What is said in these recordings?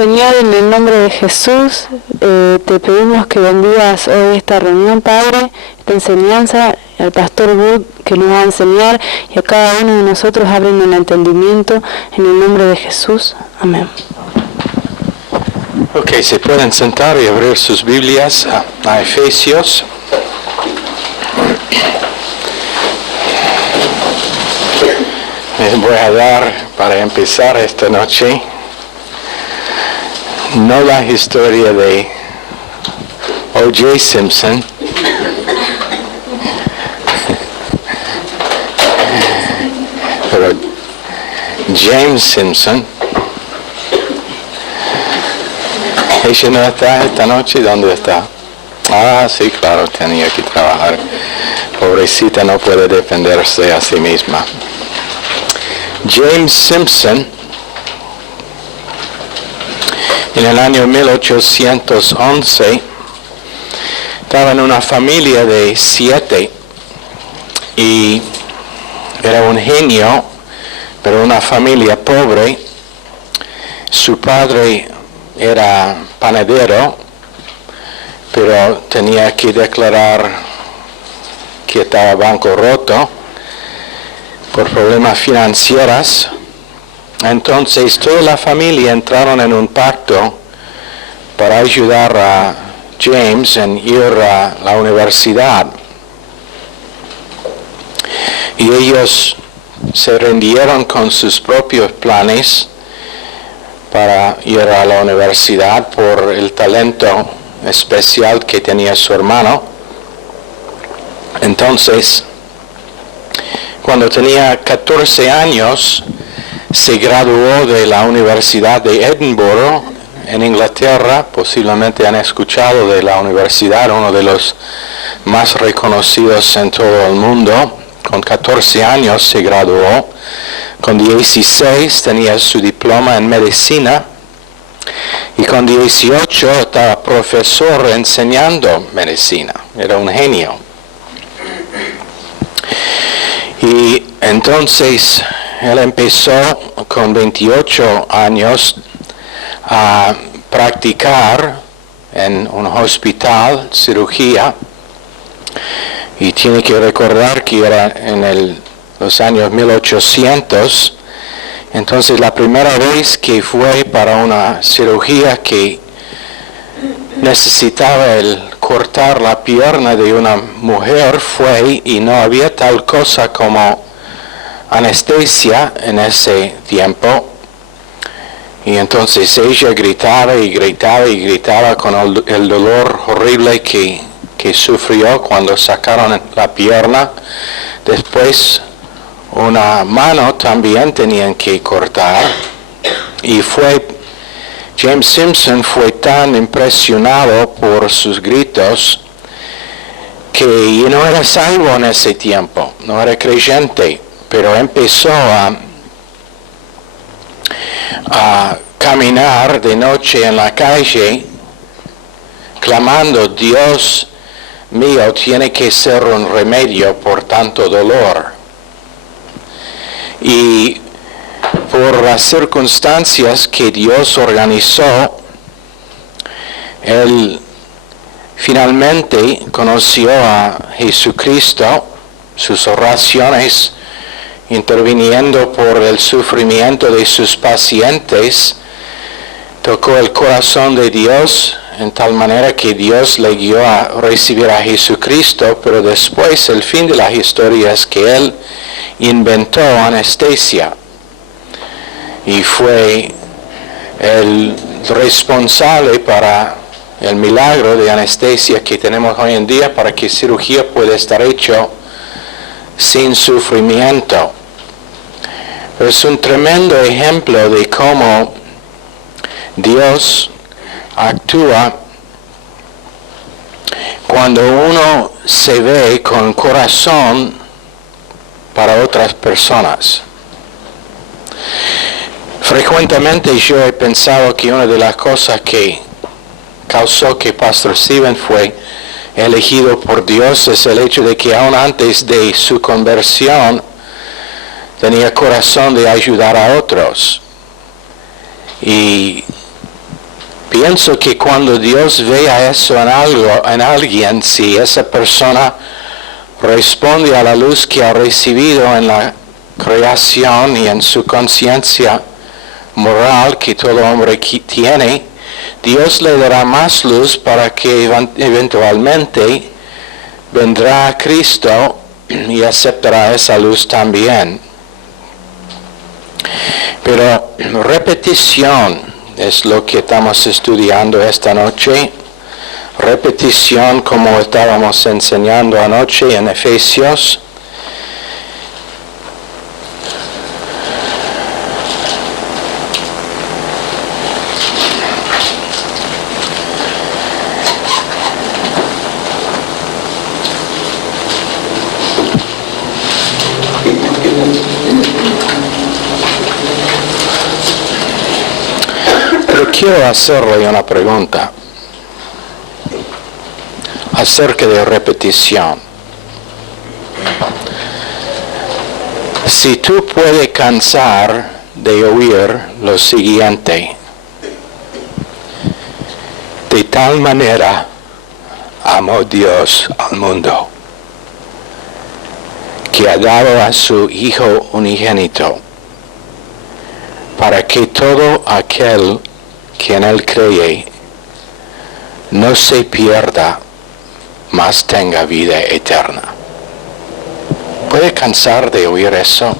Señor, en el nombre de Jesús, te pedimos que bendigas hoy esta reunión, Padre, esta enseñanza, al pastor Wood que nos va a enseñar, y a cada uno de nosotros abren el entendimiento, en el nombre de Jesús. Amén. Ok, se pueden sentar y abrir sus Biblias a Efesios. Les voy a dar, para empezar esta noche, no la historia de O.J. Simpson, pero James Simpson. ¿Ella no está esta noche? ¿Dónde está? Ah, sí, claro, tenía que trabajar. Pobrecita, no puede defenderse a sí misma. James Simpson, en el año 1811, estaba en una familia de 7 y era un genio, pero una familia pobre. Su padre era panadero, pero tenía que declarar que estaba bancarrota por problemas financieros. Entonces toda la familia entraron en un pacto para ayudar a James en ir a la universidad. Y ellos se rindieron con sus propios planes para ir a la universidad por el talento especial que tenía su hermano. Entonces, cuando tenía 14 años, se graduó de la Universidad de Edinburgh, en Inglaterra. Posiblemente han escuchado de la universidad, uno de los más reconocidos en todo el mundo. Con 14 años se graduó. Con 16 tenía su diploma en medicina. Y con 18 estaba profesor enseñando medicina. Era un genio. Y entonces él empezó con 28 años a practicar en un hospital, cirugía. Y tiene que recordar que era en los años 1800. Entonces la primera vez que fue para una cirugía que necesitaba el cortar la pierna de una mujer fue, y no había tal cosa como anestesia en ese tiempo. Y entonces ella gritaba y gritaba y gritaba con el dolor horrible que sufrió cuando sacaron la pierna. Después una mano también tenían que cortar. Y James Simpson fue tan impresionado por sus gritos que no era salvo en ese tiempo, no era creyente, pero empezó a caminar de noche en la calle clamando: Dios mío, tiene que ser un remedio por tanto dolor. Y por las circunstancias que Dios organizó, él finalmente conoció a Jesucristo. Sus oraciones, interviniendo por el sufrimiento de sus pacientes, tocó el corazón de Dios en tal manera que Dios le guió a recibir a Jesucristo. Pero después el fin de la historia es que él inventó anestesia y fue el responsable para el milagro de anestesia que tenemos hoy en día, para que cirugía pueda estar hecho sin sufrimiento. Pero es un tremendo ejemplo de cómo Dios actúa cuando uno se ve con corazón para otras personas. Frecuentemente yo he pensado que una de las cosas que causó que Pastor Steven fue elegido por Dios es el hecho de que aún antes de su conversión tenía corazón de ayudar a otros. Y Pienso que cuando Dios vea eso en alguien, si esa persona responde a la luz que ha recibido en la creación y en su conciencia moral que todo hombre tiene, Dios le dará más luz para que eventualmente vendrá a Cristo y aceptará esa luz también. Pero repetición es lo que estamos estudiando esta noche. Repetición, como estábamos enseñando anoche en Efesios. Quiero hacerle una pregunta acerca de repetición. Si tú puedes cansar de oír lo siguiente: de tal manera amó Dios al mundo, que ha dado a su Hijo unigénito, para que todo aquel que en Él cree no se pierda, mas tenga vida eterna. ¿Puede cansar de oír eso?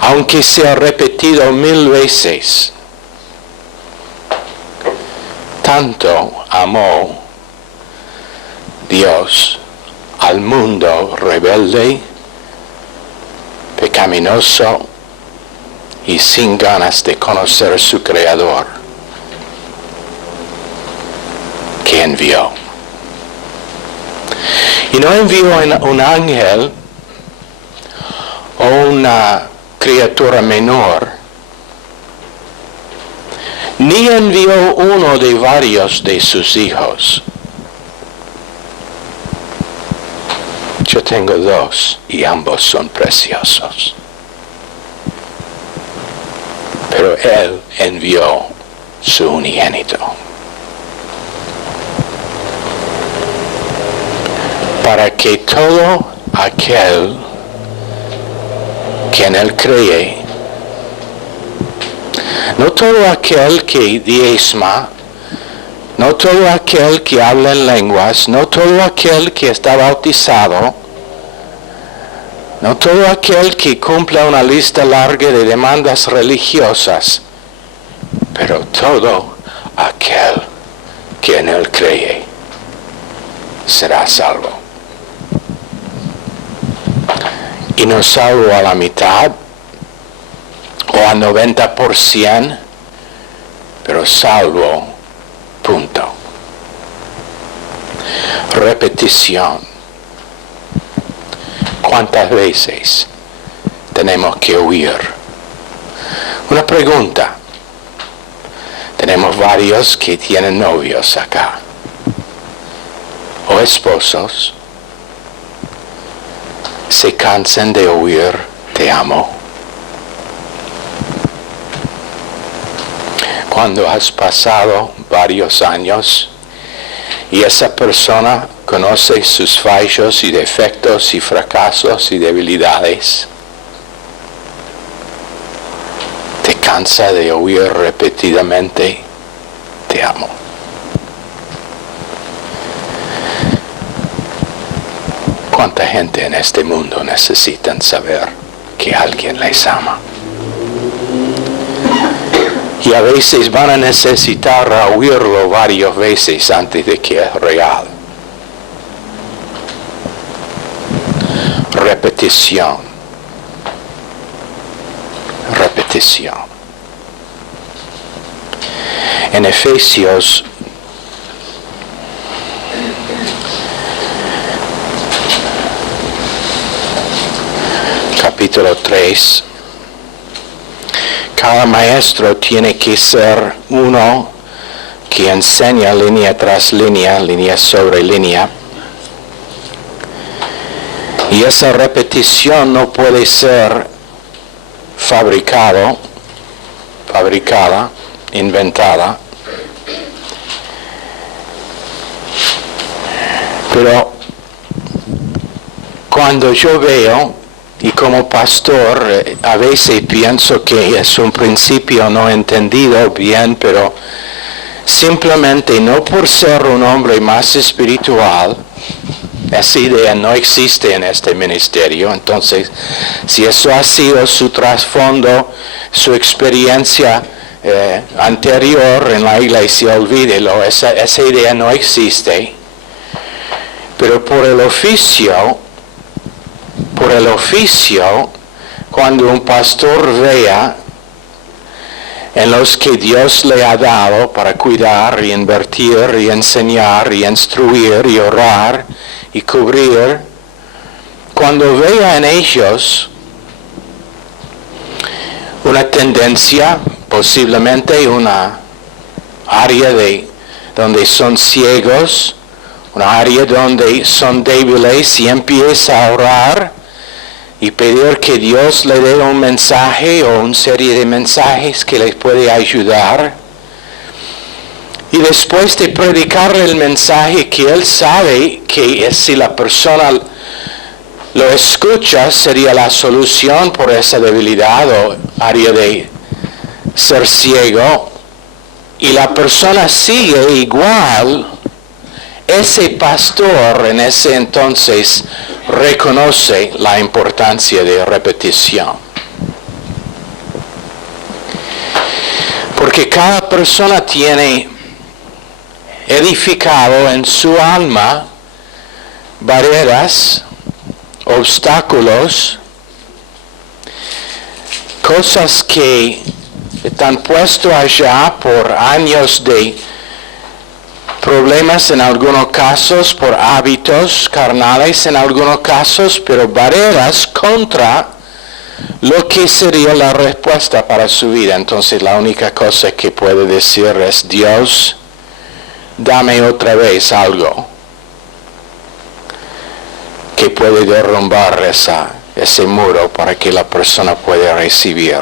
Aunque sea repetido 1000 veces. Tanto amó Dios al mundo rebelde, pecaminoso y sin ganas de conocer a su Creador, que envió. Y no envió un ángel o una criatura menor, ni envió uno de varios de sus hijos. Yo tengo 2 y ambos son preciosos. Pero Él envió su unigénito para que todo aquel que en Él cree, no todo aquel que diezma, no todo aquel que habla en lenguas, no todo aquel que está bautizado, no todo aquel que cumpla una lista larga de demandas religiosas, pero todo aquel que en Él cree será salvo. Y no salvo a la mitad o a 90%, pero salvo, punto. Repetición. ¿Cuántas veces tenemos que oír? Una pregunta. Tenemos varios que tienen novios acá, o esposos. ¿Se cansan de oír te amo? Cuando has pasado varios años y esa persona conoce sus fallos y defectos y fracasos y debilidades, ¿te cansa de oír repetidamente te amo? ¿Cuánta gente en este mundo necesitan saber que alguien les ama? Y a veces van a necesitar oírlo varias veces antes de que es real. Repetición. Repetición. En Efesios capítulo 3, cada maestro tiene que ser uno que enseña línea tras línea, línea sobre línea. Y esa repetición no puede ser fabricada, inventada, Pero cuando yo veo, y como pastor, a veces pienso que es un principio no entendido bien, pero simplemente no por ser un hombre más espiritual, esa idea no existe en este ministerio. Entonces, si eso ha sido su trasfondo, su experiencia anterior en la iglesia, olvídelo, esa idea no existe. Pero por el oficio, cuando un pastor vea en los que Dios le ha dado para cuidar y invertir y enseñar y instruir y orar y cubrir, cuando vea en ellos una tendencia, posiblemente una área donde son ciegos, una área donde son débiles, y empieza a orar y pedir que Dios le dé un mensaje o una serie de mensajes que les puede ayudar. Y después de predicar el mensaje que él sabe que si la persona lo escucha sería la solución por esa debilidad o área de ser ciego, y la persona sigue igual, ese pastor en ese entonces reconoce la importancia de repetición. Porque cada persona tiene edificado en su alma barreras, obstáculos, cosas que están puestos allá por años de problemas en algunos casos, por hábitos carnales en algunos casos, pero barreras contra lo que sería la respuesta para su vida. Entonces la única cosa que puede decir es: Dios, dame otra vez algo que puede derrumbar ese muro para que la persona pueda recibir.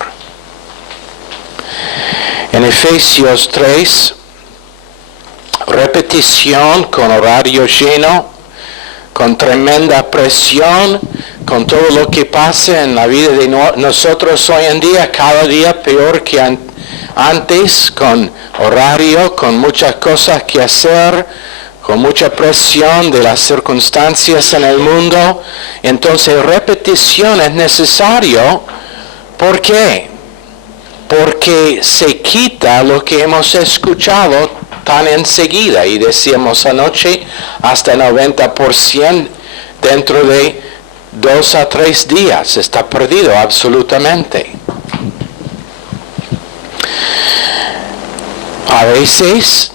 En Efesios 3, repetición con horario lleno, con tremenda presión, con todo lo que pasa en la vida de nosotros hoy en día, cada día peor que antes, con horario, con muchas cosas que hacer, con mucha presión de las circunstancias en el mundo. Entonces repetición es necesario. ¿Por qué? Porque se quita lo que hemos escuchado tan enseguida, y decíamos anoche, hasta 90% dentro de 2 a 3 días está perdido absolutamente. A veces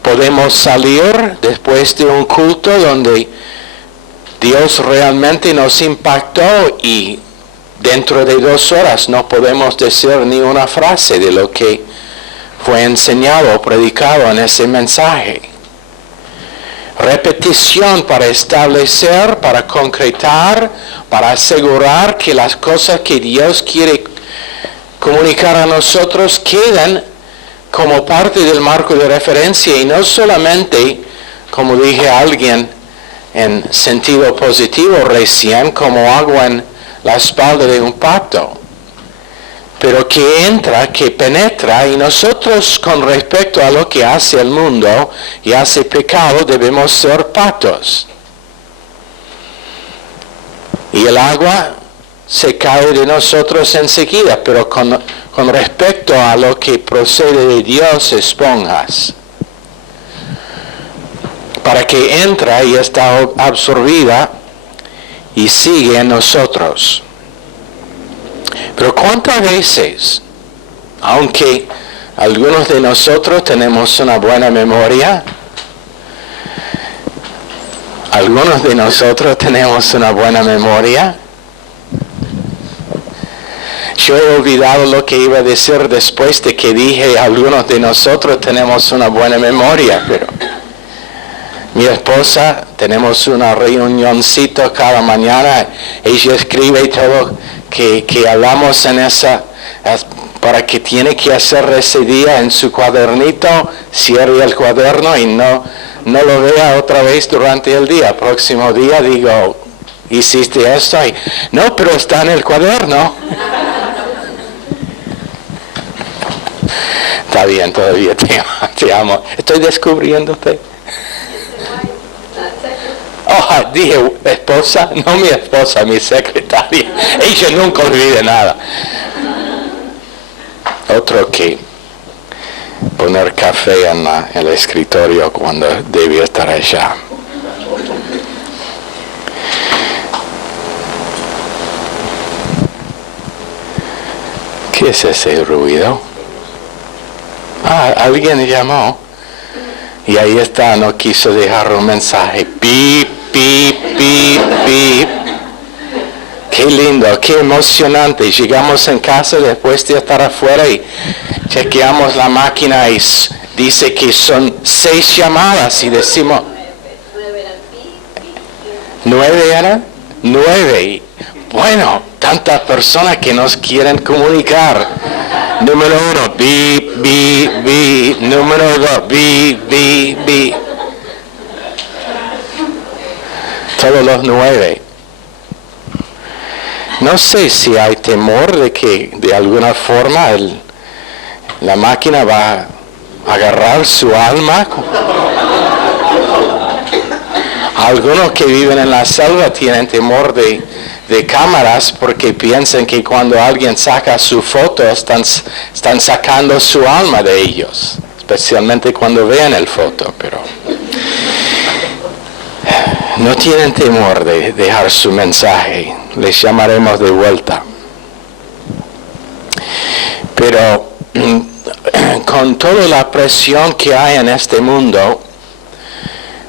podemos salir después de un culto donde Dios realmente nos impactó, y dentro de 2 horas no podemos decir ni una frase de lo que fue enseñado o predicado en ese mensaje. Repetición para establecer, para concretar, para asegurar que las cosas que Dios quiere comunicar a nosotros quedan como parte del marco de referencia, y no solamente, como dije a alguien en sentido positivo recién, como agua en la espalda de un pato, pero que entra, que penetra, y nosotros con respecto a lo que hace el mundo y hace pecado debemos ser patos. Y el agua se cae de nosotros enseguida, pero con respecto a lo que procede de Dios, esponjas, para que entra y está absorbida y sigue en nosotros. Pero ¿cuántas veces, aunque algunos de nosotros tenemos una buena memoria, yo he olvidado lo que iba a decir después de que dije algunos de nosotros tenemos una buena memoria, pero mi esposa, tenemos una reunioncito cada mañana, ella escribe todo que hablamos en esa, para que tiene que hacer ese día en su cuadernito, cierre el cuaderno y no no lo vea otra vez durante el día. Próximo día digo, ¿hiciste esto? Y, no, pero está en el cuaderno. Está bien, todavía te amo. Estoy descubriéndote. Oh, dije esposa, no mi esposa, mi secretaria. Ella nunca olvida nada. Otro que poner café en el escritorio cuando debía estar allá. ¿Qué es ese ruido? Ah, alguien llamó. Y ahí está, no quiso dejar un mensaje. Pip, pip, pip, pip. Qué lindo, qué emocionante. Llegamos en casa después de estar afuera y chequeamos la máquina y dice que son 6 llamadas y decimos... 9 eran. 9. Bueno, tantas personas que nos quieren comunicar. Número 1, bip, bip, bip. Número 2, bip, bip, bip. Todos los 9. No sé si hay temor de que de alguna forma la máquina va a agarrar su alma. Algunos que viven en la selva tienen temor de cámaras porque piensan que cuando alguien saca su foto están sacando su alma de ellos, especialmente cuando vean el foto, pero no tienen temor de dejar su mensaje, les llamaremos de vuelta. Pero con toda la presión que hay en este mundo,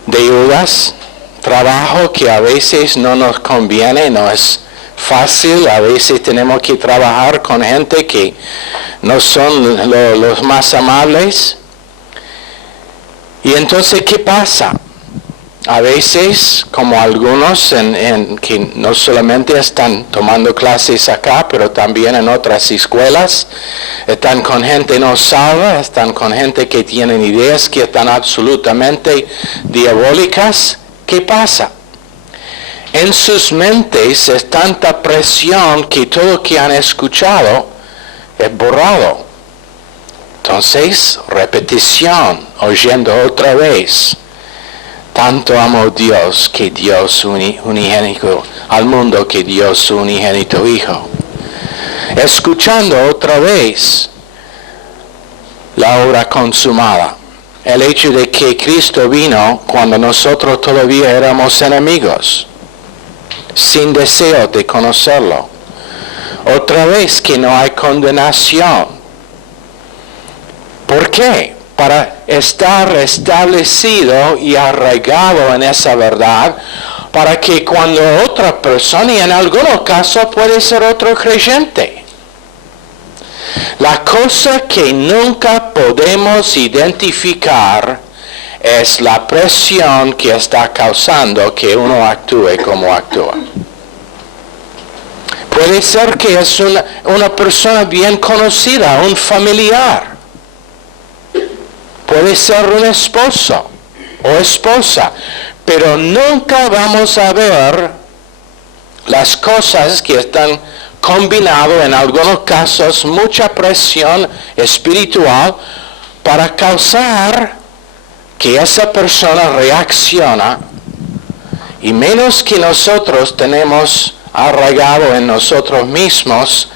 deudas, trabajo que a veces no nos conviene, no es fácil, a veces tenemos que trabajar con gente que no son los más amables. Y entonces, ¿qué pasa? A veces, como algunos que no solamente están tomando clases acá, pero también en otras escuelas, están con gente no salva, están con gente que tienen ideas que están absolutamente diabólicas. ¿Qué pasa? En sus mentes es tanta presión que todo lo que han escuchado es borrado. Entonces, repetición, oyendo otra vez. Tanto amó Dios que dio su unigénito al mundo, que dio su unigénito Hijo. Escuchando otra vez la obra consumada. El hecho de que Cristo vino cuando nosotros todavía éramos enemigos, sin deseo de conocerlo. Otra vez que no hay condenación. ¿Por qué? Para estar establecido y arraigado en esa verdad, para que cuando otra persona, y en algunos casos puede ser otro creyente, la cosa que nunca podemos identificar es la presión que está causando que uno actúe como actúa. Puede ser que es una persona bien conocida, un familiar. Puede ser un esposo o esposa, pero nunca vamos a ver las cosas que están combinado en algunos casos mucha presión espiritual para causar que esa persona reacciona, y menos que nosotros tenemos arraigado en nosotros mismos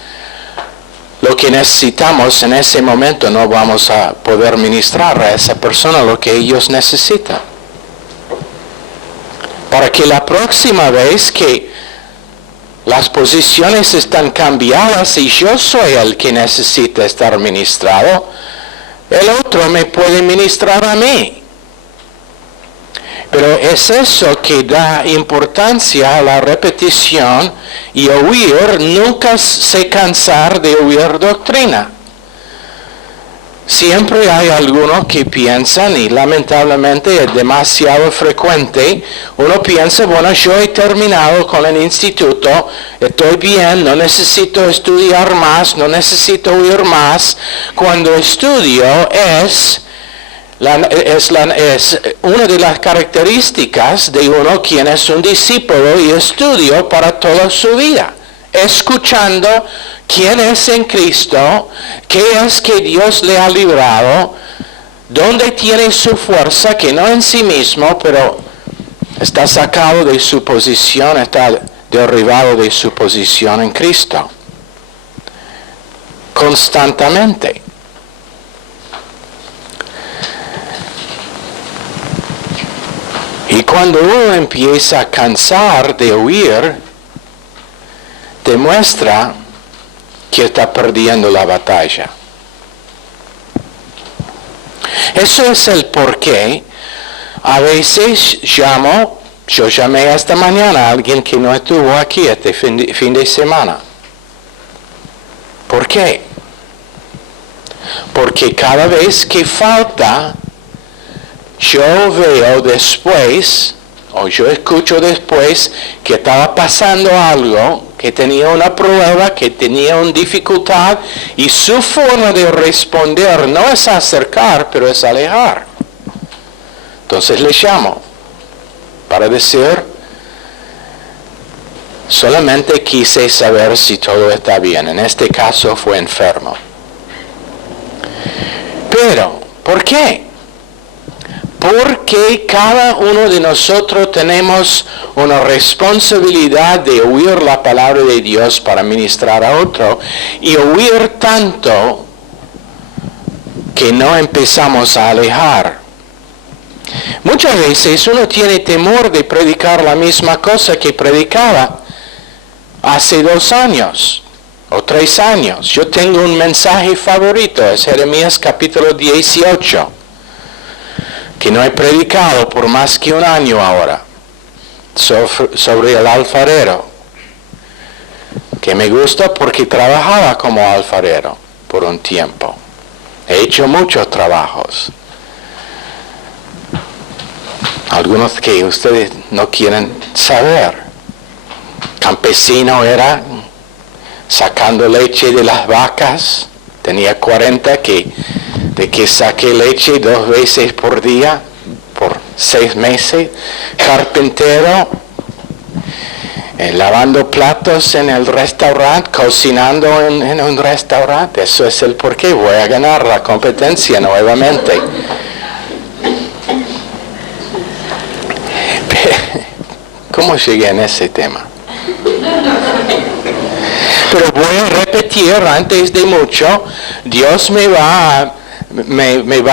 lo que necesitamos en ese momento, no vamos a poder ministrar a esa persona lo que ellos necesitan. Para que la próxima vez que las posiciones están cambiadas y yo soy el que necesita estar ministrado, el otro me puede ministrar a mí. Pero es eso que da importancia a la repetición y oír, nunca se cansar de oír doctrina. Siempre hay algunos que piensan, y lamentablemente es demasiado frecuente, uno piensa, bueno, yo he terminado con el instituto, estoy bien, no necesito estudiar más, no necesito oír más. Cuando estudio es es una de las características de uno quien es un discípulo y estudio para toda su vida. Escuchando quién es en Cristo, qué es que Dios le ha librado, dónde tiene su fuerza, que no en sí mismo, pero está sacado de su posición, está derribado de su posición en Cristo. Constantemente. Y cuando uno empieza a cansar de huir, demuestra que está perdiendo la batalla. Eso es el porqué. A veces yo llamé esta mañana a alguien que no estuvo aquí este fin de semana. ¿Por qué? Porque cada vez que falta, yo veo después, o yo escucho después, que estaba pasando algo, que tenía una prueba, que tenía una dificultad, y su forma de responder no es acercar, pero es alejar. Entonces le llamo para decir, solamente quise saber si todo está bien. En este caso fue enfermo. Pero, ¿por qué? Porque cada uno de nosotros tenemos una responsabilidad de oír la palabra de Dios para ministrar a otro, y oír tanto que no empezamos a alejar. Muchas veces uno tiene temor de predicar la misma cosa que predicaba hace 2 años o 3 años. Yo tengo un mensaje favorito, es Jeremías capítulo 18. Que no he predicado por más que 1 año ahora, sobre el alfarero, que me gusta porque trabajaba como alfarero por un tiempo. He hecho muchos trabajos, algunos que ustedes no quieren saber. Campesino era, sacando leche de las vacas, tenía 40 de que saqué leche 2 veces por día, por 6 meses. Carpintero, lavando platos en el restaurante, cocinando en un restaurante. Eso es el porqué. Voy a ganar la competencia nuevamente. ¿Cómo llegué en ese tema? Pero voy a repetir antes de mucho, Dios me va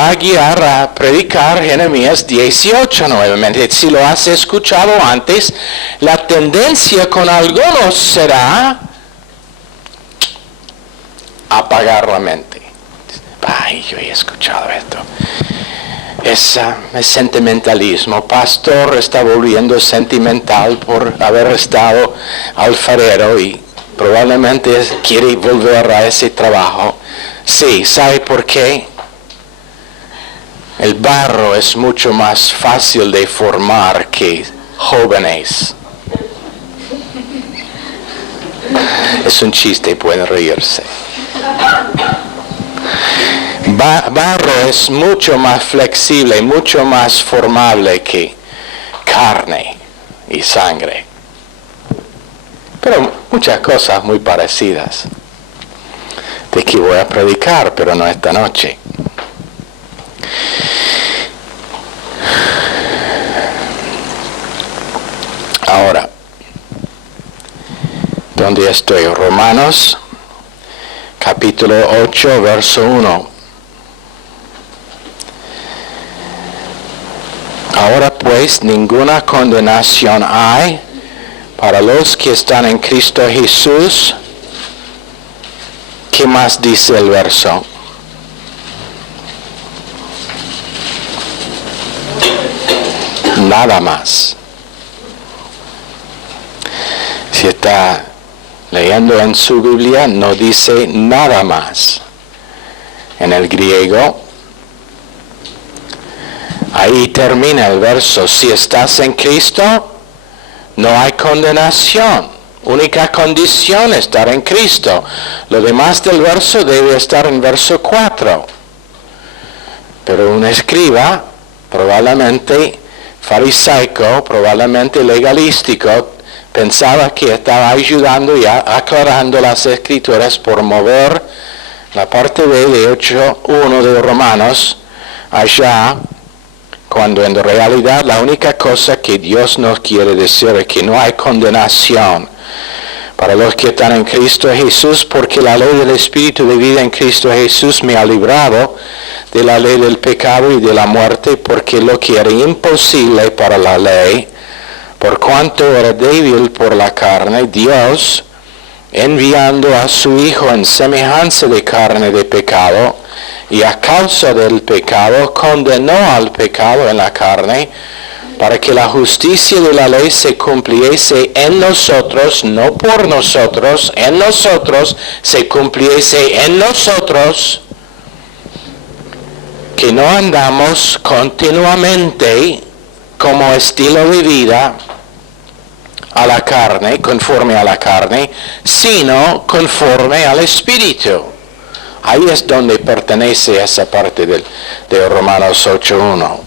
a guiar a predicar Jeremías 18 nuevamente. Si lo has escuchado antes, la tendencia con algunos será apagar la mente. Ay, yo he escuchado esto. Es sentimentalismo. Pastor está volviendo sentimental por haber estado alfarero y probablemente quiere volver a ese trabajo. Sí, ¿sabe por qué? El barro es mucho más fácil de formar que jóvenes. Es un chiste, pueden reírse. Barro es mucho más flexible, mucho más formable que carne y sangre. Pero muchas cosas muy parecidas. De que voy a predicar, pero no esta noche. Ahora, ¿dónde estoy? Romanos, capítulo 8, verso 1. Ahora pues, ninguna condenación hay para los que están en Cristo Jesús. ¿Qué más dice el verso? Nada más. Si está leyendo en su Biblia, no dice nada más. En el griego, ahí termina el verso. Si estás en Cristo, no hay condenación. Única condición es estar en Cristo. Lo demás del verso debe estar en verso 4. Pero un escriba, probablemente farisaico, probablemente legalístico, pensaba que estaba ayudando y aclarando las escrituras por mover la parte B de 8.1 de Romanos allá, cuando en realidad la única cosa que Dios nos quiere decir es que no hay condenación para los que están en Cristo Jesús, porque la ley del Espíritu de vida en Cristo Jesús me ha librado de la ley del pecado y de la muerte, porque lo que era imposible para la ley, por cuanto era débil por la carne, Dios, enviando a su Hijo en semejanza de carne de pecado, y a causa del pecado condenó al pecado en la carne, para que la justicia de la ley se cumpliese en nosotros, no por nosotros, en nosotros, se cumpliese en nosotros, que no andamos continuamente como estilo de vida a la carne, conforme a la carne, sino conforme al Espíritu. Ahí es donde pertenece esa parte de Romanos 8.1.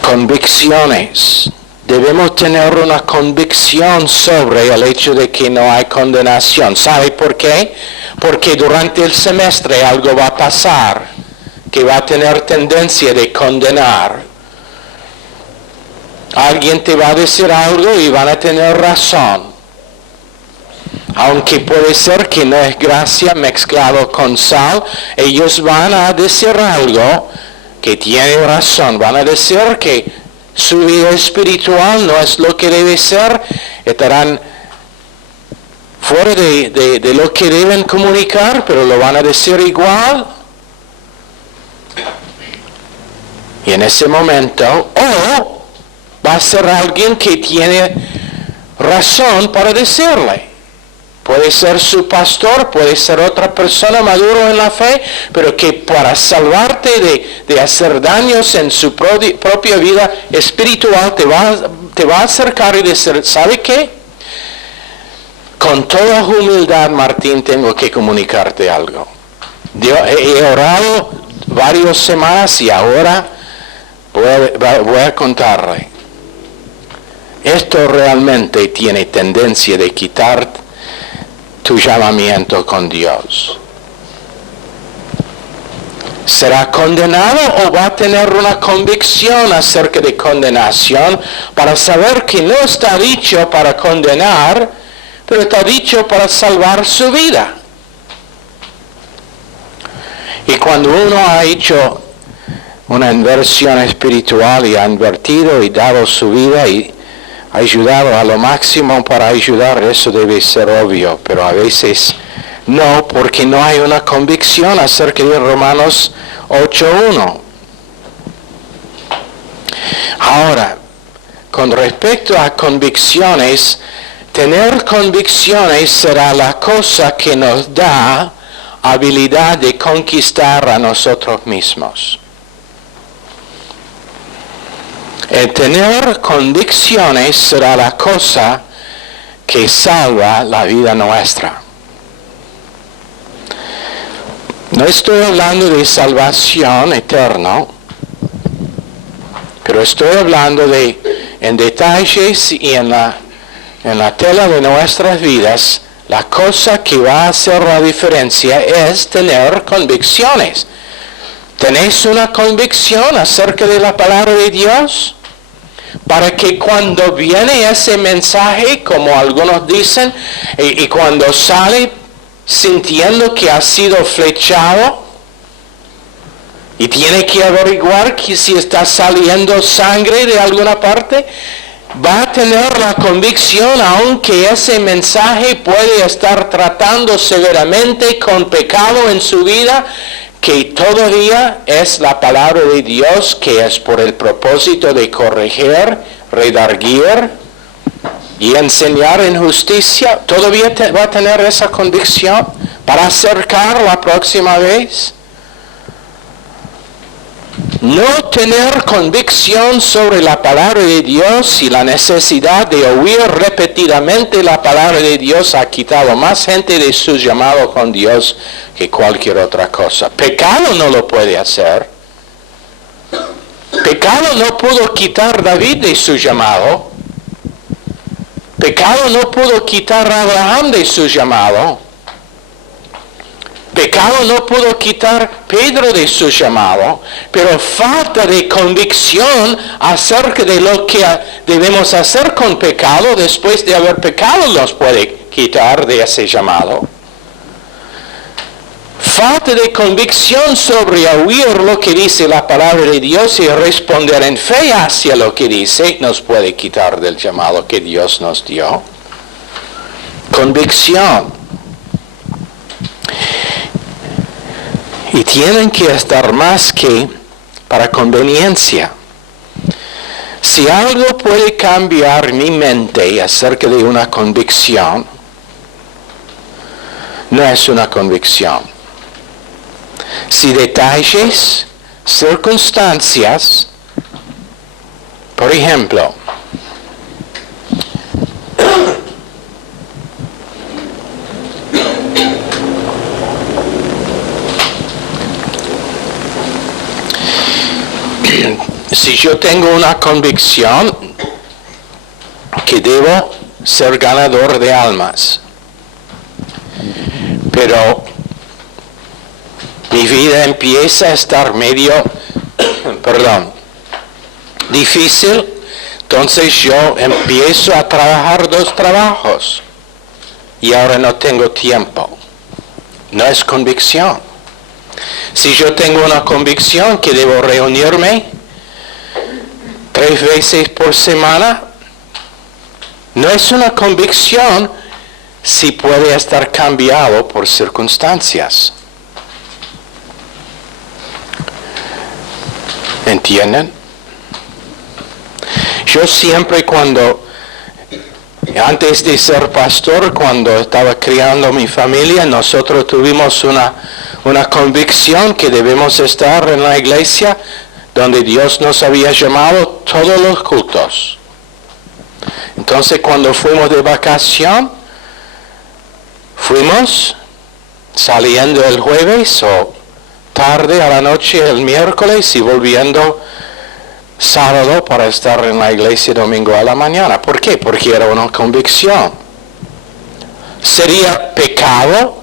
Convicciones. Debemos tener una convicción sobre el hecho de que no hay condenación. ¿Sabe por qué? Porque durante el semestre algo va a pasar que va a tener tendencia de condenar. Alguien te va a decir algo y van a tener razón. Aunque puede ser que no es gracia mezclado con sal, ellos van a decir algo que tiene razón. Van a decir que su vida espiritual no es lo que debe ser. Estarán fuera de lo que deben comunicar, pero lo van a decir igual. Y en ese momento, va a ser alguien que tiene razón para decirle. Puede ser su pastor, puede ser otra persona maduro en la fe, pero que para salvarte de hacer daños en su propia vida espiritual te va a acercar y decir, ¿sabe qué? Con toda humildad, Martín, tengo que comunicarte algo. He orado varias semanas y ahora voy a contarle. Esto realmente tiene tendencia de quitar tu llamamiento con Dios. ¿Será condenado o va a tener una convicción acerca de condenación para saber que no está dicho para condenar, pero está dicho para salvar su vida? Y cuando uno ha hecho una inversión espiritual y ha invertido y dado su vida y ayudado a lo máximo para ayudar, eso debe ser obvio, pero a veces no, porque no hay una convicción acerca de Romanos 8.1. Ahora, con respecto a convicciones, tener convicciones será la cosa que nos da habilidad de conquistar a nosotros mismos. El tener convicciones será la cosa que salva la vida nuestra. No estoy hablando de salvación eterna, pero estoy hablando en detalles y en la tela de nuestras vidas. La cosa que va a hacer la diferencia es tener convicciones. ¿Tenéis una convicción acerca de la palabra de Dios? Para que cuando viene ese mensaje, como algunos dicen, y cuando sale sintiendo que ha sido flechado, y tiene que averiguar que si está saliendo sangre de alguna parte, va a tener la convicción, aunque ese mensaje puede estar tratando severamente con pecado en su vida, que todavía es la palabra de Dios, que es por el propósito de corregir, redarguir y enseñar en justicia. ¿Todavía va a tener esa convicción para acercar la próxima vez? No tener convicción sobre la palabra de Dios y la necesidad de oír repetidamente la palabra de Dios ha quitado más gente de su llamado con Dios que cualquier otra cosa. Pecado no lo puede hacer. Pecado no pudo quitar David de su llamado. Pecado no pudo quitar a Abraham de su llamado. Pecado no pudo quitar Pedro de su llamado, pero falta de convicción acerca de lo que debemos hacer con pecado después de haber pecado nos puede quitar de ese llamado. Falta de convicción sobre oír lo que dice la palabra de Dios y responder en fe hacia lo que dice nos puede quitar del llamado que Dios nos dio. Convicción. Y tienen que estar más que para conveniencia. Si algo puede cambiar mi mente acerca de una convicción, no es una convicción. Si detalles, circunstancias, por ejemplo, si yo tengo una convicción que debo ser ganador de almas, pero mi vida empieza a estar medio, difícil, entonces yo empiezo a trabajar 2 trabajos y ahora no tengo tiempo. No es convicción. Si yo tengo una convicción que debo reunirme 3 veces por semana, no es una convicción si puede estar cambiado por circunstancias. ¿Entienden? Yo siempre antes de ser pastor, cuando estaba criando mi familia, nosotros tuvimos una convicción que debemos estar en la iglesia donde Dios nos había llamado todos los cultos. Entonces cuando fuimos de vacación, fuimos saliendo el jueves o tarde a la noche el miércoles y volviendo sábado para estar en la iglesia domingo a la mañana. ¿Por qué? Porque era una convicción. ¿Sería pecado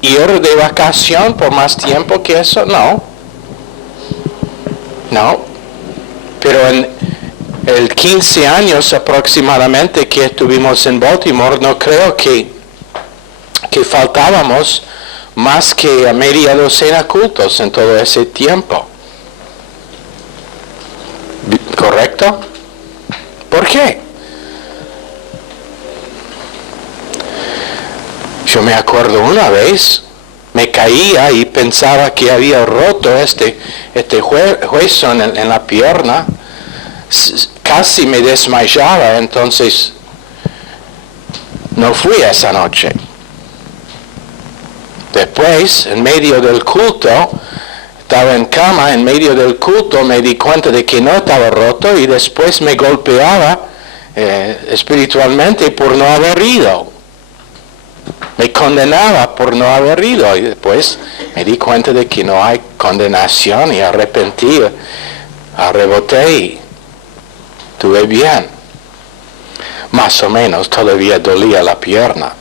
ir de vacación por más tiempo que eso? No. Pero en el 15 años aproximadamente que estuvimos en Baltimore, no creo que faltábamos más que a media docena cultos en todo ese tiempo. ¿Correcto? ¿Por qué? Yo me acuerdo una vez, me caía y pensaba que había roto este hueso en la pierna. Casi me desmayaba, entonces no fui esa noche. Después, en medio del culto, estaba en cama, en medio del culto me di cuenta de que no estaba roto y después me golpeaba espiritualmente por no haber ido. Me condenaba por no haber ido y después me di cuenta de que no hay condenación y arrepentí, reboté y estuve bien. Más o menos todavía dolía la pierna.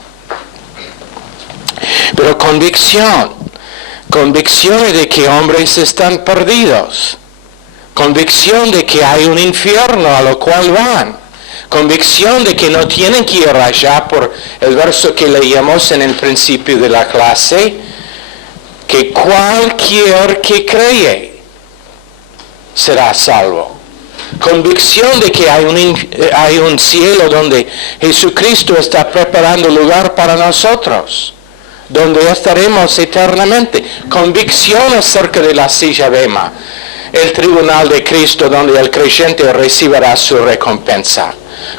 Pero convicciones de que hombres están perdidos, convicción de que hay un infierno a lo cual van, convicción de que no tienen que ir allá por el verso que leíamos en el principio de la clase, que cualquier que cree será salvo. Convicción de que hay un cielo donde Jesucristo está preparando lugar para nosotros, donde estaremos eternamente. Convicción acerca de la silla bema, el tribunal de Cristo donde el creyente recibirá su recompensa.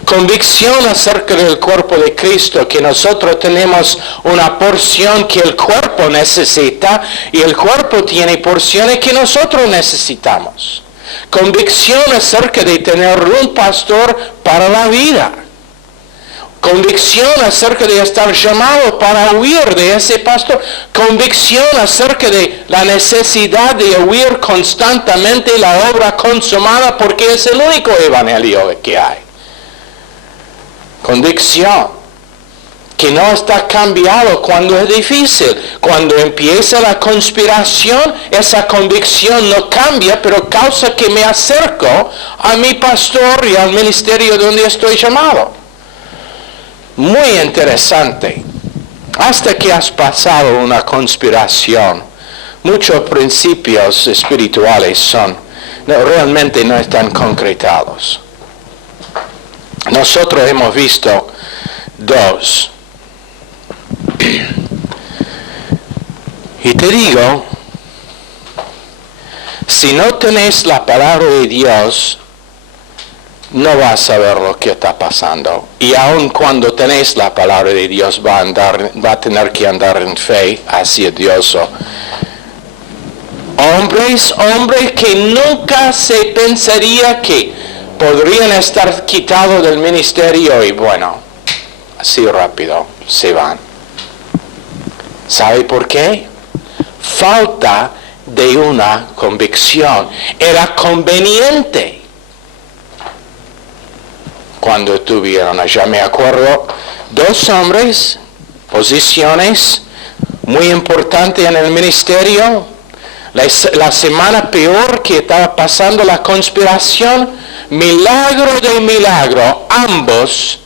Convicción acerca del cuerpo de Cristo, que nosotros tenemos una porción que el cuerpo necesita y el cuerpo tiene porciones que nosotros necesitamos. Convicción acerca de tener un pastor para la vida. Convicción acerca de estar llamado para huir de ese pastor. Convicción acerca de la necesidad de huir constantemente la obra consumada porque es el único evangelio que hay. Convicción que no está cambiado cuando es difícil. Cuando empieza la conspiración, esa convicción no cambia, pero causa que me acerco a mi pastor y al ministerio donde estoy llamado. Muy interesante. Hasta que has pasado una conspiración, muchos principios espirituales realmente no están concretados. Nosotros hemos visto dos. Y te digo, si no tenés la palabra de Dios, no vas a ver lo que está pasando. Y aun cuando tenés la palabra de Dios, va a tener que andar en fe hacia Dios. Hombres que nunca se pensaría que podrían estar quitados del ministerio y bueno, así rápido se van. ¿Sabe por qué? Falta de una convicción. Era conveniente cuando estuvieron allá. Me acuerdo, dos hombres, posiciones muy importantes en el ministerio. La semana peor que estaba pasando la conspiración, milagro de milagro, ambos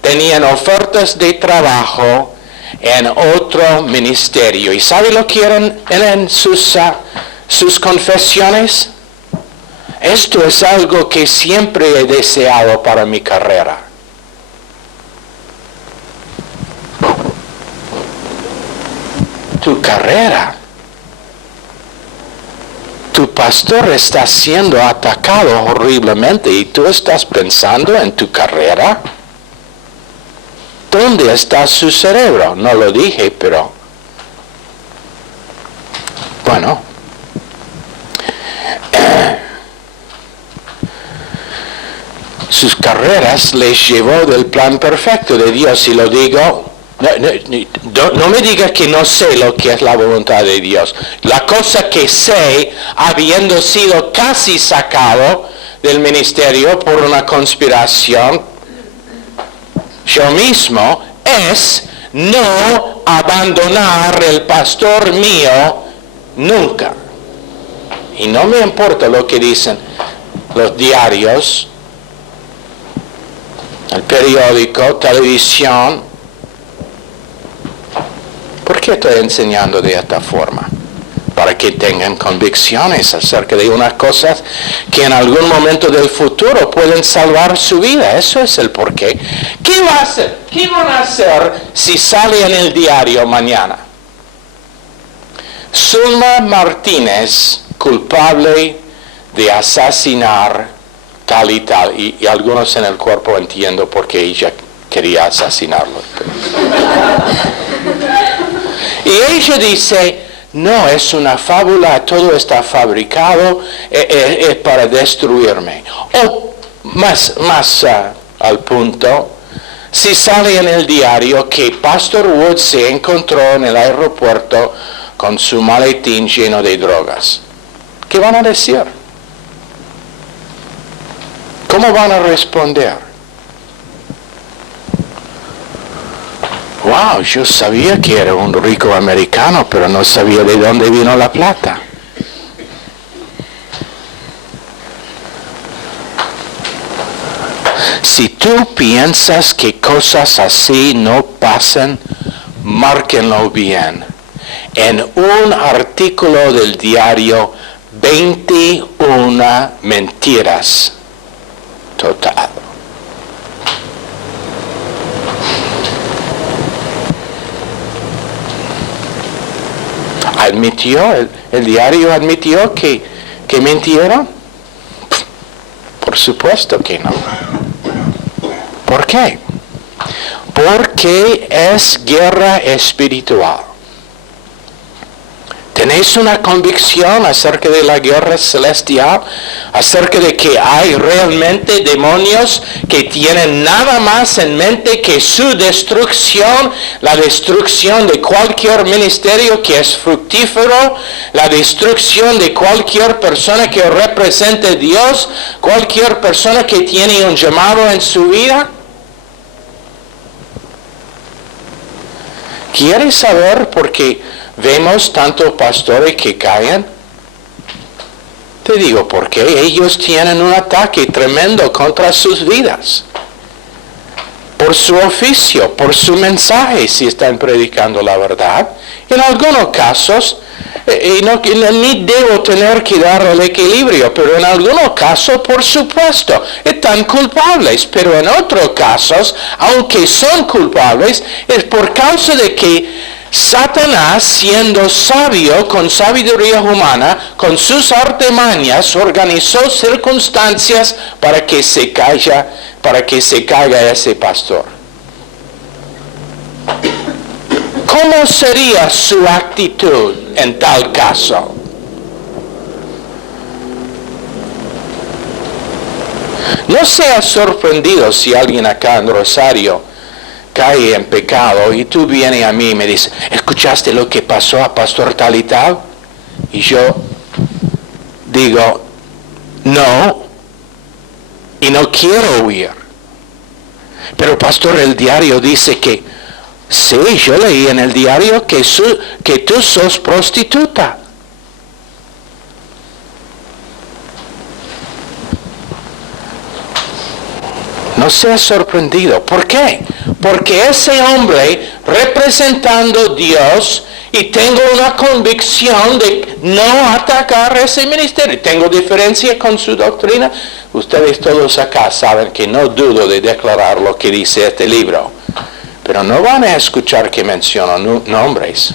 tenían ofertas de trabajo en otro ministerio. ¿Y sabe lo que eran en sus confesiones? Esto es algo que siempre he deseado para mi carrera. Tu carrera. Tu pastor está siendo atacado horriblemente y tú estás pensando en tu carrera. ¿Dónde está su cerebro? No lo dije, pero bueno. Sus carreras les llevó del plan perfecto de Dios, y lo digo. No me digas que no sé lo que es la voluntad de Dios. La cosa que sé, habiendo sido casi sacado del ministerio por una conspiración, yo mismo, es no abandonar el pastor mío nunca. Y no me importa lo que dicen los diarios, el periódico, televisión. ¿Por qué estoy enseñando de esta forma? Para que tengan convicciones acerca de unas cosas que en algún momento del futuro pueden salvar su vida. Eso es el porqué. ¿Qué va a hacer? ¿Qué van a hacer si sale en el diario mañana? Zulma Martínez, culpable de asesinar tal y tal. Y algunos en el cuerpo entiendo por qué ella quería asesinarlo. Y ella dice, no, es una fábula, todo está fabricado, es para destruirme. O más al punto, si sale en el diario que Pastor Wood se encontró en el aeropuerto con su maletín lleno de drogas, ¿qué van a decir? ¿Cómo van a responder? Wow, yo sabía que era un rico americano, pero no sabía de dónde vino la plata. Si tú piensas que cosas así no pasan, márquenlo bien. En un artículo del diario, 21 mentiras. Total. El diario admitió que mintieron. Por supuesto que no. ¿Por qué? Porque es guerra espiritual. ¿Tenéis una convicción acerca de la guerra celestial? Acerca de que hay realmente demonios que tienen nada más en mente que su destrucción, la destrucción de cualquier ministerio que es fructífero, la destrucción de cualquier persona que represente a Dios, cualquier persona que tiene un llamado en su vida? ¿Quieres saber por qué vemos tantos pastores que caen? Te digo porque ellos tienen un ataque tremendo contra sus vidas. Por su oficio, por su mensaje, si están predicando la verdad. En algunos casos, ni debo tener que dar el equilibrio, pero en algunos casos, por supuesto, están culpables. Pero en otros casos, aunque son culpables, es por causa de que Satanás, siendo sabio con sabiduría humana, con sus artimañas, organizó circunstancias para que se caiga ese pastor. ¿Cómo sería su actitud en tal caso? No seas sorprendido si alguien acá en Rosario cae en pecado y tú vienes a mí y me dices, ¿escuchaste lo que pasó a pastor tal y tal? Y yo digo, no, y no quiero huir. Pero pastor, el diario dice que, sí, yo leí en el diario que tú sos prostituta. No seas sorprendido. ¿Por qué? Porque ese hombre, representando a Dios, y tengo una convicción de no atacar ese ministerio. Tengo diferencia con su doctrina. Ustedes todos acá saben que no dudo de declarar lo que dice este libro. Pero no van a escuchar que menciono nombres.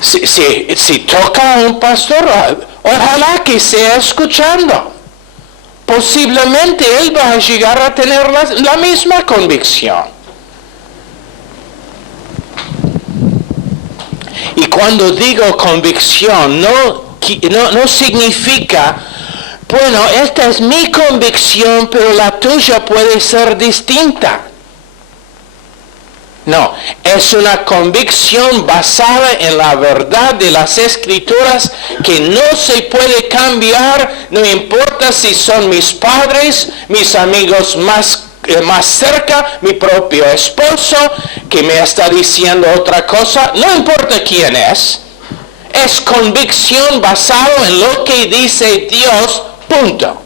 Si toca a un pastor, ojalá que sea escuchando. Posiblemente él va a llegar a tener la misma convicción. Y cuando digo convicción, no significa, bueno, esta es mi convicción, pero la tuya puede ser distinta. No, es una convicción basada en la verdad de las Escrituras que no se puede cambiar, no importa si son mis padres, mis amigos más cerca, mi propio esposo que me está diciendo otra cosa, no importa quién es convicción basada en lo que dice Dios, punto.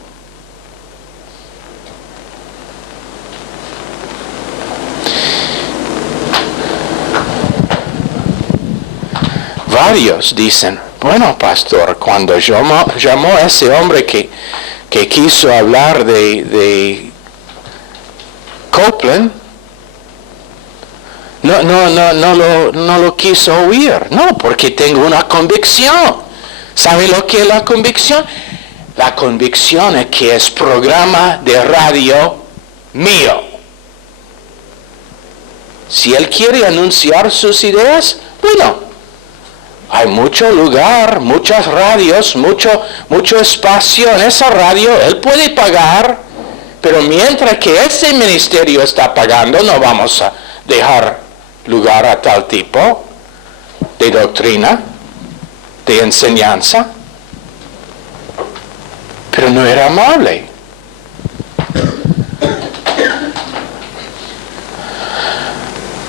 Varios dicen, bueno, pastor, cuando llamó a ese hombre que quiso hablar de Copeland, no lo quiso oír. No, porque tengo una convicción. ¿Sabe lo que es la convicción? La convicción es que es programa de radio mío. Si él quiere anunciar sus ideas, bueno, hay mucho lugar, muchas radios, mucho espacio en esa radio. Él puede pagar, pero mientras que ese ministerio está pagando, no vamos a dejar lugar a tal tipo de doctrina, de enseñanza. Pero no era amable.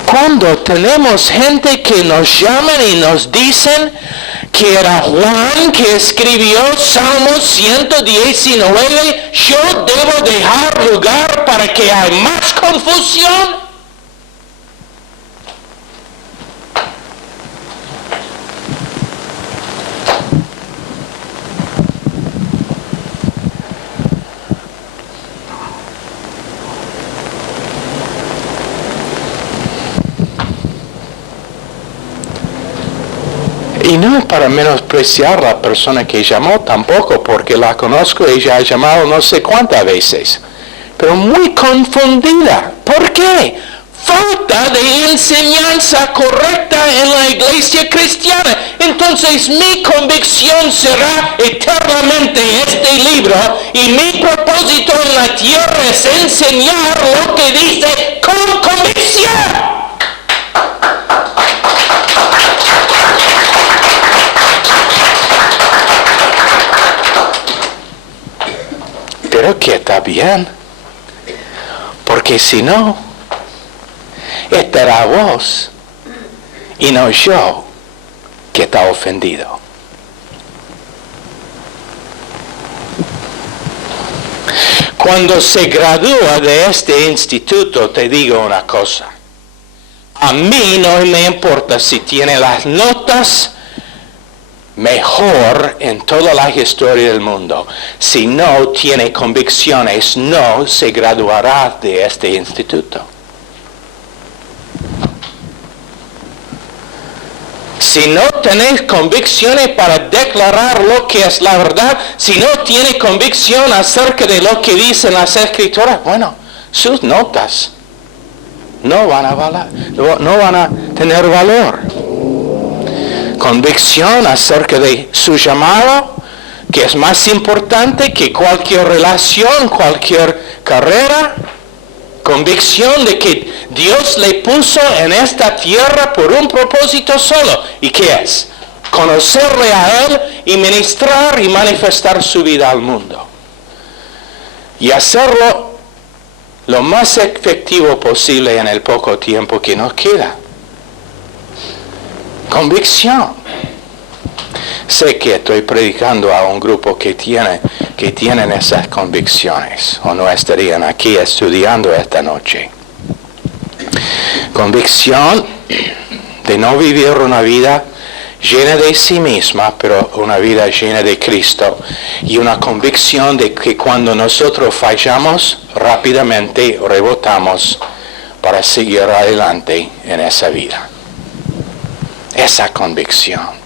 Cuando tenemos gente que nos llaman y nos dicen que era Juan que escribió Salmo 119, yo debo dejar lugar para que haya más confusión. Y no es para menospreciar a la persona que llamó tampoco, porque la conozco, ella ha llamado no sé cuántas veces. pero muy confundida. ¿Por qué? Falta de enseñanza correcta en la iglesia cristiana. Entonces mi convicción será eternamente este libro, y mi propósito en la tierra es enseñar lo que dice con convicción. Pero que está bien, porque si no, estará vos y no yo que está ofendido. Cuando se gradúa de este instituto, te digo una cosa. A mí no me importa si tiene las notas mejor en toda la historia del mundo. Si no tiene convicciones, no se graduará de este instituto. Si no tenéis convicciones para declarar lo que es la verdad, si no tiene convicción acerca de lo que dicen las escrituras, bueno, sus notas no van a tener valor. Convicción acerca de su llamado, que es más importante que cualquier relación, cualquier carrera. Convicción de que Dios le puso en esta tierra por un propósito solo. ¿Y qué es? Conocerle a Él y ministrar y manifestar su vida al mundo. Y hacerlo lo más efectivo posible en el poco tiempo que nos queda. Convicción. Sé que estoy predicando a un grupo que tienen esas convicciones, o no estarían aquí estudiando esta noche. Convicción de no vivir una vida llena de sí misma, pero una vida llena de Cristo, y una convicción de que cuando nosotros fallamos, rápidamente rebotamos para seguir adelante en esa vida. Esa convicción.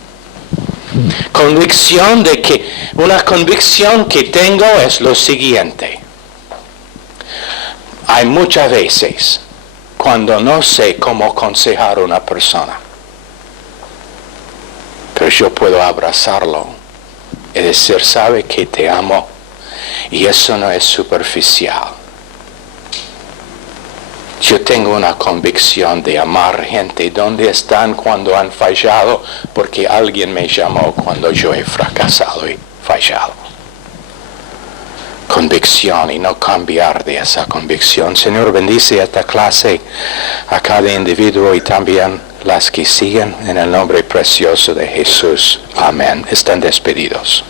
Una convicción que tengo es lo siguiente. Hay muchas veces cuando no sé cómo aconsejar a una persona, pero yo puedo abrazarlo y decir, sabe que te amo, y eso no es superficial. Yo tengo una convicción de amar gente donde están cuando han fallado, porque alguien me llamó cuando yo he fracasado y fallado. Convicción, y no cambiar de esa convicción. Señor, bendice esta clase a cada individuo y también las que siguen, en el nombre precioso de Jesús. Amén. Están despedidos.